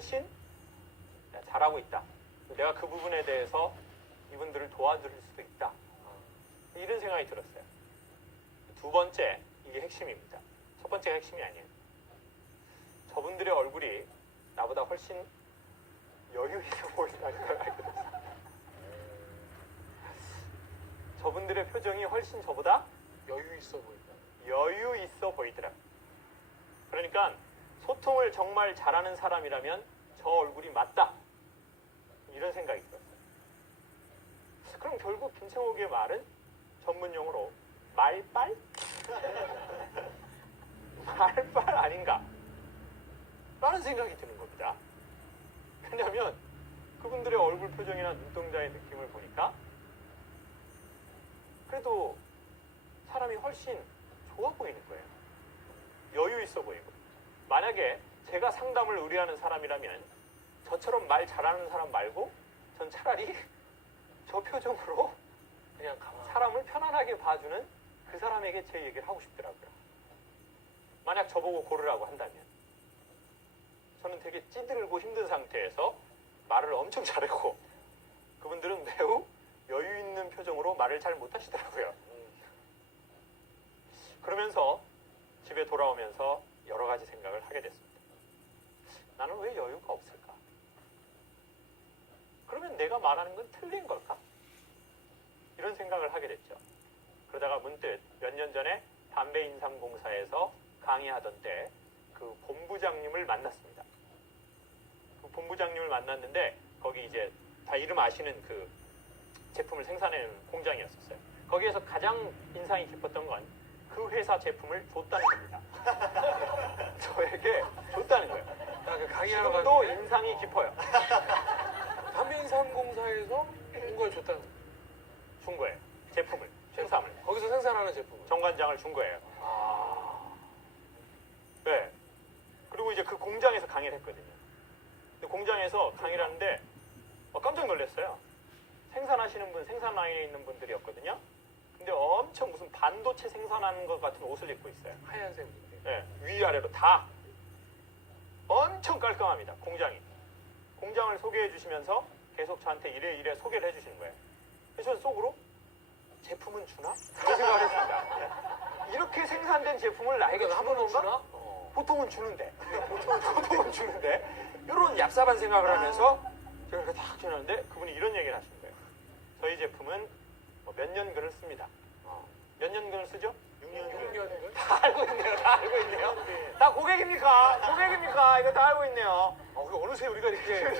훨씬 잘하고 있다. 내가 그 부분에 대해서 이분들을 도와줄 수도 있다. 이런 생각이 들었어요. 두 번째, 이게 핵심입니다. 첫 번째가 핵심이 아니에요. 저분들의 얼굴이 나보다 훨씬 여유 있어 보인다는 걸 알게 됐어요. 저분들의 표정이 훨씬 저보다 여유 있어 보인다. 여유 있어 보이더라. 그러니까 소통을 정말 잘하는 사람이라면 저 얼굴이 맞다. 이런 생각이 들었어요. 그럼 결국 김창옥의 말은 전문 용어로 말빨? 말빨 아닌가? 라는 생각이 드는 겁니다. 왜냐하면 그분들의 얼굴 표정이나 눈동자의 느낌을 보니까 그래도 사람이 훨씬 좋아 보이는 거예요. 여유 있어 보이고. 만약에 제가 상담을 의뢰하는 사람이라면 저처럼 말 잘하는 사람 말고 전 차라리 저 표정으로 그냥 가만. 사람을 편안하게 봐주는 그 사람에게 제 얘기를 하고 싶더라고요. 만약 저보고 고르라고 한다면 저는 되게 찌들고 힘든 상태에서 말을 엄청 잘했고 그분들은 매우 여유 있는 표정으로 말을 잘 못하시더라고요. 음. 그러면서 집에 돌아오면서 가지 생각을 하게 됐습니다. 나는 왜 여유가 없을까? 그러면 내가 말하는 건 틀린 걸까? 이런 생각을 하게 됐죠. 그러다가 문득 몇 년 전에 담배 인삼공사에서 강의하던 때 그 본부장님을 만났습니다. 그 본부장님을 만났는데 거기 이제 다 이름 아시는 그 제품을 생산하는 공장이었었어요. 거기에서 가장 인상이 깊었던 건 그 회사 제품을 줬다는 겁니다. 저에게 줬다는 거예요. 아, 그 강의하러 지금도 갔는데 인상이 깊어요. 온걸 줬다는 거예요. 준 거예요. 제품을, 생산을. 거기서 생산하는 제품을. 정관장을 준 거예요. 네. 그리고 이제 그 공장에서 강의를 했거든요. 근데 공장에서 강의를 하는데 어, 깜짝 놀랐어요. 생산하시는 분, 생산 라인에 있는 분들이었거든요. 반도체 생산하는 것 같은 옷을 입고 있어요. 하얀색. 네, 위아래로 다 엄청 깔끔합니다. 공장이. 공장을 소개해 주시면서 계속 저한테 이래 이래 소개를 해 주시는 거예요. 그래서 저는 속으로 제품은 주나? 이런 생각을 했습니다. 이렇게 생산된 제품을 나에게 그러니까 주는 한 번은 건가? 주나? 어. 보통은 주는데. 보통은 주는데. 이런 얍삽한 생각을 하면서 제가 이렇게 딱 주는데 그분이 이런 얘기를 하시는 거예요. 저희 제품은 뭐몇 년근을 씁니다. 어, 몇 년근을 쓰죠? 6년근. 6년근? 다 알고 있네요. 다 알고 있네요. 다 고객입니까? 고객입니까? 이거 다 알고 있네요. 어, 그 어느새 우리가 이렇게